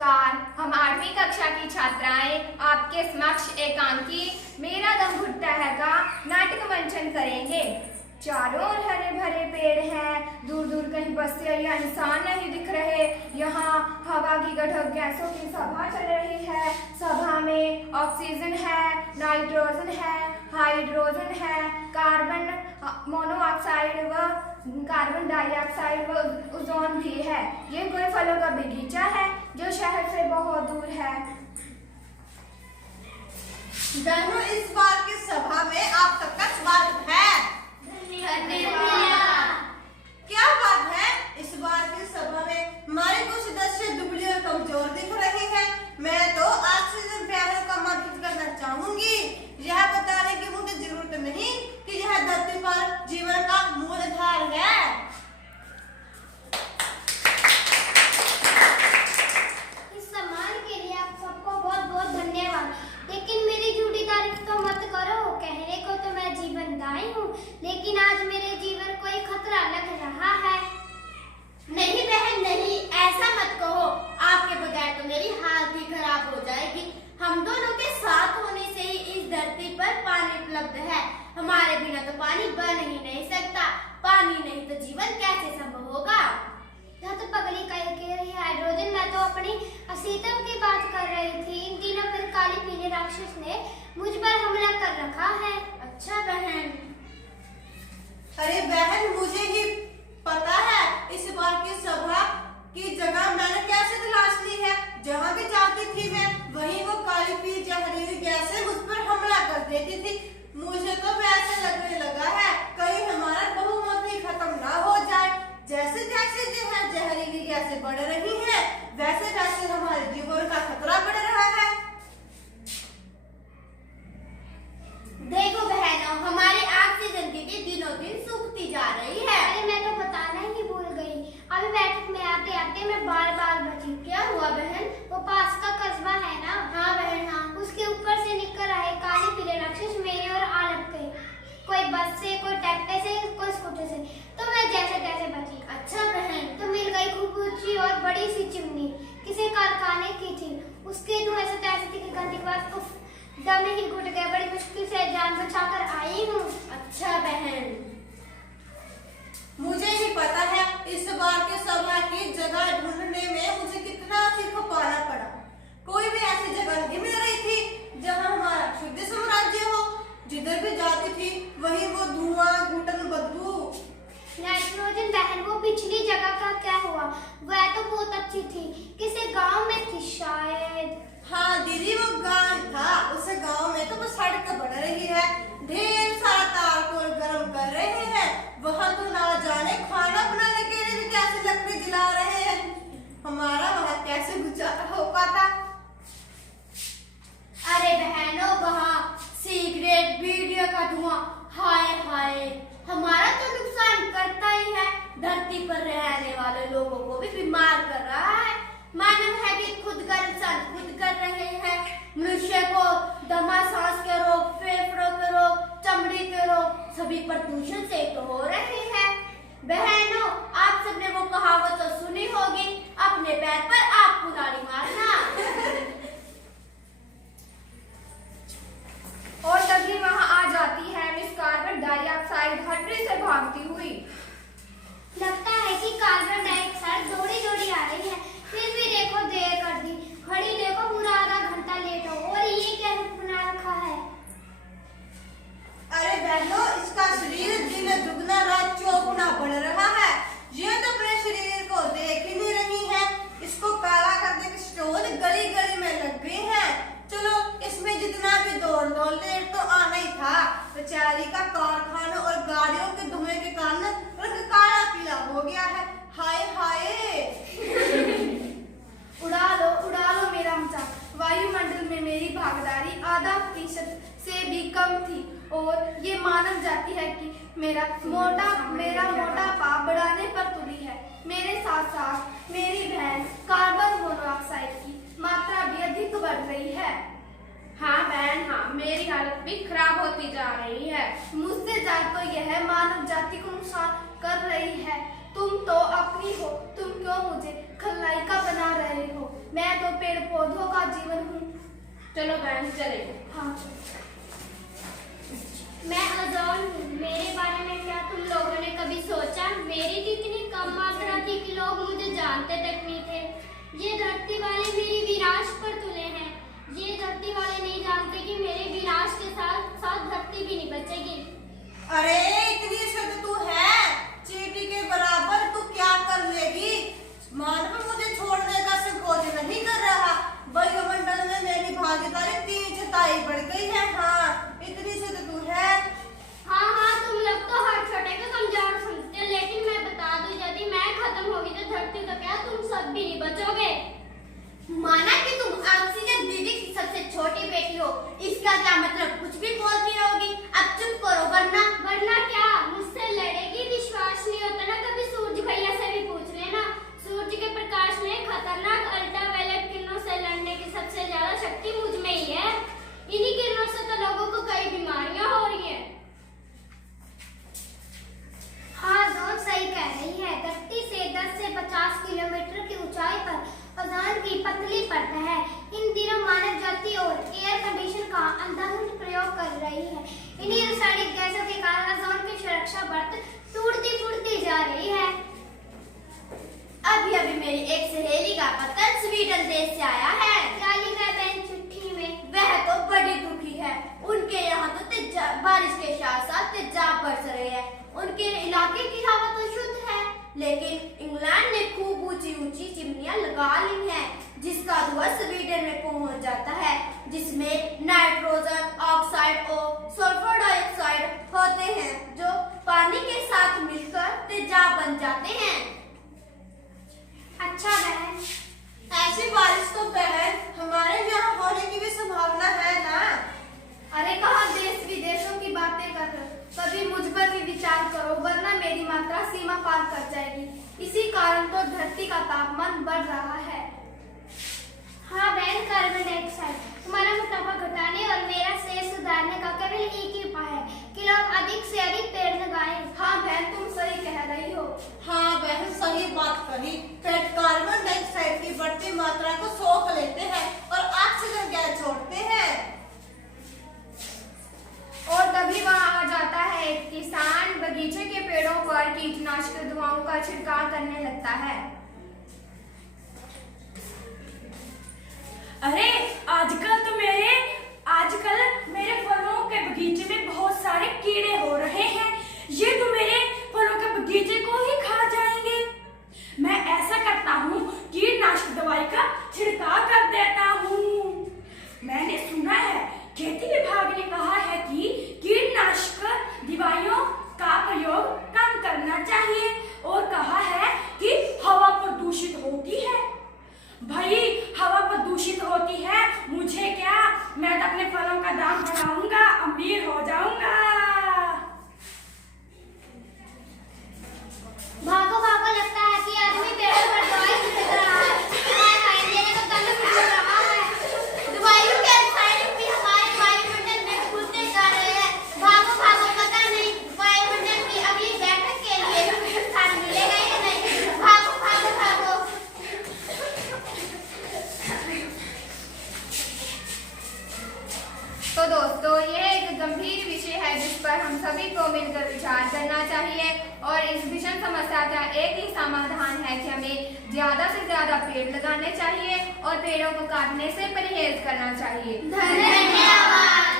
नमस्कार, हम 8वीं कक्षा की छात्राएं आपके समक्ष एकांकी मेरा दम घुटता है का नाटक मंचन करेंगे। चारों ओर हरे भरे पेड़ हैं, दूर दूर कहीं बस्तियां या इंसान नहीं दिख रहे। यहाँ हवा की गठक गैसों की सभा चल रही है। सभा में ऑक्सीजन है, नाइट्रोजन है, हाइड्रोजन है, कार्बन मोनोऑक्साइड व कार्बन डाइऑक्साइड व ओजोन भी है। ये कोई फलों का बगीचा है जो शहर से बहुत दूर है। बहनों, इस बार की सभा में आप सबका स्वागत है। क्या बात है, इस बार की सभा में हमारे कुछ सदस्य दुबली और कमजोर दिख रहे हैं। मैं तो आज से बहनों का मदद करना चाहूंगी, यह बताने की मुझे जरूरत नहीं कि यह धरती पर जीवन का मूल आधार है। इस सम्मान के लिए आप सबको बहुत बहुत धन्यवाद। लेकिन मेरी झूठी तारीफ तो मत करो। कहने को तो मैं जीवनदायी हूँ, लेकिन आज मेरे जीवन को एक खतरा लग रहा है। नहीं बहन नहीं, ऐसा मत कहो। आपके बगैर तो मेरी हालत ही खराब हो जाएगी। हम दोनों के साथ होने से ही इस धरती पर पानी उपलब्ध है। हमारे बिना तो पानी बन ही नहीं सकता। पानी नहीं तो जीवन कैसे संभव होगा? यह तो पगली कह रही है हाइड्रोजन। मैं तो अपनी अस्तित्व की बात कर रही थी। इन दिनों फिर काली पीले राक्षस ने मुझ पर हमला कर रखा है। अच्छा बहन। अरे बहन, मुझे ही पता है इस बार की सभा की जगह मैंने कैसे तलाश ली है। जहाँ भी जाती थी मैं, वहीं वो काली पीली जहरीली गैसें मुझ पर हमला कर देती थी। मुझे तो वैसे लगने लगा है कहीं हमारा बहुमत ही खत्म ना हो जाए। जैसे जैसे जहरीली गैसें बढ़ रही हैं, वैसे वैसे हमारे जीवन का खतरा बढ़ रहा है। देखो बहनों, हमारी ऑक्सीजन की दिनों दिन सूखती जा रही है। अरे मैं तो बताना ही भूल गई। अभी बैठक में आते आते मैं बार बार बची। क्या हुआ बहन? वो पास का कस्बा है ना, हाँ बहन हाँ। उसके ऊपर से निकल आए काले पीले राक्षस मेरी ओर आ लपके। कोई बस से, कोई ट्रैक्टर से, कोई स्कूटर से। तो मैं जैसे तैसे बची। अच्छा बहन। तो मिल गई खूब ऊंची और बड़ी सी चिमनी, किसी कारखाने की थी। उसके धुएं से तैसे थी कि गंदी बात, उफ, दम ही घुट गया। बड़ी मुश्किल से जान बचाकर आई हूँ। अच्छा बहन। मुझे ही पता है इस बार के सभा की जगह ढूंढने में मुझे कितना सिर खपाना पड़ा। कोई भी ऐसी जगह नहीं मिल रही थी जहां हमारा शुद्ध साम्राज्य हो। जिधर भी जाती थी वहीं वो धुआं, घुटन, बदबू। नाइट्रोजन बहन, वो पिछली जगह का क्या हुआ? वह तो बहुत अच्छी थी, किसी गांव में थी शायद। हाँ दीदी, वो गांव था। उस गांव में तो बस सड़क बन रही है, ढेर सारा तारकोल गर्म कर रहे हैं। वहाँ तो ना जाने खाना बनाने के लिए भी कैसे लकड़ी जला रहे हैं। हमारा वहाँ कैसे गुजारा हो पाता। अरे बहनों, वहाँ सिगरेट, बीड़ियों का धुआं, हाय हाय, हमारा तो नुकसान करता ही है, धरती पर रहने वाले लोगों को भी बीमार कर रहा है। मालूम है कि खुद का नुकसान खुद कर रहे हैं। मनुष्य को दमा, सांस के रोग, फेफड़ों के रोग, चमड़ी के रोग सभी प्रदूषण से तो हो रहे हैं। बहनों, आप सबने वो कहावत तो सुनी होगी, अपने पैर पर आप कुल्हाड़ी मारना। और तभी वहां आ जाती है मिस कार्बन डाइऑक्साइड हटरी से भागती हुई। लगता है कि कार्बन डाइऑक्साइड दौड़ी दौड़ी आ रही है। फिर भी देखो देर कर दी। घड़ी देखो पूरा आधा घंटा लेट हो। और ये क्या बना रखा है? अरे बहनों, इसका शरीर दिन दुगना रात चौगुना बढ़ रहा है। ये तो अपने शरीर को देख ही नहीं रही है। इसको काला करने के स्टोर गली गली में लग गए हैं। चलो, इसमें जितना भी दौड़ लेट तो आना ही था। बेचारी का कारखानों और गाड़ियों के धुएं के कारण रंग काला पीला हो गया है। हाय हाय। उड़ा लो मेरा मजाक। वायुमंडल में मेरी भागीदारी आधा प्रतिशत से भी कम थी और ये मानव जाती है कि मेरा मोटापा बढ़ाने पर तुली है। मेरे साथ साथ मेरी बहन कार्बन मोनोऑक्साइड की मात्रा भी अधिक बढ़ रही है। हाँ बहन हाँ, मेरी हालत भी खराब होती जा रही है। मुझसे ज्यादा तो यह मानव जाति को नुकसान कर रही है। तुम तो अपनी हो, तुम क्यों मुझे खलनायिका बना रहे हो? मैं तो पेड़ पौधों का जीवन हूँ। चलो बहन चले। हाँ मैं ओजोन हूँ। मेरे बारे में क्या तुम लोगों ने कभी सोचा? मेरी कितनी कम मात्रा थी कि लोग मुझे जानते तक नहीं थे। ये धरती वाले मेरी विनाश पर तुले हैं। ये धरती वाले नहीं जानते कि मेरे विनाश के साथ साथ धरती भी नहीं बचेगी। अरे इतनी शुद्ध तू है, चींटी के बराबर तू क्या कर लेगी? मानव मुझे छोड़ने का संकोच नहीं कर रहा। वायुमंडल में मेरी भागीदारी 3/4 बढ़ गई है। हाँ, इतनी शुद्ध तू है। हाँ, तुम लोग तो हर छोटे को कमजोर समझते हो, लेकिन मैं बता दूं, यदि मैं खत्म होगी तो धरती तो क्या तुम सब भी नहीं बचोगे। माना कि तुम ऑक्सीजन दीदी की सबसे छोटी बेटी हो, इसका क्या मतलब? कुछ भी बोलती रहोगी। अब चुप करो वरना क्या मुझसे लड़ेगी? विश्वास नहीं होता ना? कभी सूरज भैया से भी पूछ लेना। सूरज के प्रकाश में खतरनाक अल्ट्रावायलेट किरणों से लड़ने की सबसे ज्यादा शक्ति मुझ में ही है। इन्हीं किरणों से तो लोगों को कई बीमारियां हो रही हैं। हाँ, जोन सही कह रही है। धरती से 10 से 50 किलोमीटर की ऊंचाई पर ओजोन की पतली परत है। इन दिनों मानव जाति और एयर कंडीशन का अंधाधुंध प्रयोग कर रही है। इन्हीं रासायनिक गैसों के कारण ओजोन की सुरक्षा परत टूटती फूटती जा रही है। अभी अभी मेरी एक सहेली का पत्र स्वीडन देश से आया है। क्या लिखा है बहन चिट्ठी में? वह तो बड़ी दुखी है। उनके यहाँ तो बारिश के साथ साथ तेजाब बरस रही है। उनके इलाके की हवा तो शुद्ध है, लेकिन इंग्लैंड ने खूब ऊंची ऊंची चिमनियां लगा ली हैं, जिसका धुआं स्वीडन में पहुंच जाता है, जिसमें नाइट्रोजन ऑक्साइड और सल्फर डाइऑक्साइड होते हैं, जो पानी के साथ मिलकर तेजाब बन जाते हैं। अच्छा बहन, ऐसी बारिश तो बहन हमारे यहाँ होने की भी संभावना है ना? अरे कहाँ देश विदेशों की बातें कर रहे हो? कभी मुझ पर भी विचार करो, वरना मेरी मात्रा सीमा पार कर जाएगी। इसी कारण तो धरती का तापमान बढ़ रहा है। हाँ बहन, कार्बन डाइऑक्साइड तुम्हारा मोटापा घटाने और मेरा सेहत सुधारने का केवल एक ही उपाय है कि लोग अधिक से अधिक पेड़ लगाएं। हाँ बहन, तुम सही कह रही हो। हाँ बहन, सही बात कही। पेड़ कार्बन डाइऑक्साइड की बढ़ती मात्रा को सोख लेते हैं और ऑक्सीजन गैस छोड़ते हैं। और तभी वहाँ आ जाता है एक किसान, बगीचे के पेड़ों पर कीटनाशक दवाओं का छिड़काव करने लगता है। अरे आजकल मेरे फलों के बगीचे में बहुत सारे कीड़े हो रहे हैं। ये तो मेरे फलों के बगीचे को ही खा जाएंगे। मैं ऐसा करता हूँ, कीटनाशक दवाई का छिड़काव कर देता हूँ। मैंने सुना है खेती विभाग ने कहा है कि कीटनाशक दवाइयों का प्रयोग कम करना चाहिए और कहा है कि हवा प्रदूषित होती है। भाई, हवा प्रदूषित होती है, मुझे क्या, मैं तो अपने फलों का दाम बढ़ाऊंगा, अमीर हो जाऊंगा। भागो भागो, लगता है कि आदमी पेड़ों पर दवाई छिड़क रहा है। मेरे को दम घुट रहा है। दवाइयों के रासायनिक भी हमारे वायुमंडल में घुलते जा रहे हैं। भागो भागो, पता नहीं वायुमंडल की अगली बैठक के लिए भी स्थान मिलेगा या नहीं। भागो भागो भागो। तो दोस्तों, यह एक गंभीर विषय है जिस पर हम सभी को मिलकर विचार करना चाहिए और इस भीषण समस्या का एक ही समाधान है कि हमें ज्यादा से ज्यादा पेड़ लगाने चाहिए और पेड़ों को काटने से परहेज करना चाहिए। धन्यवाद।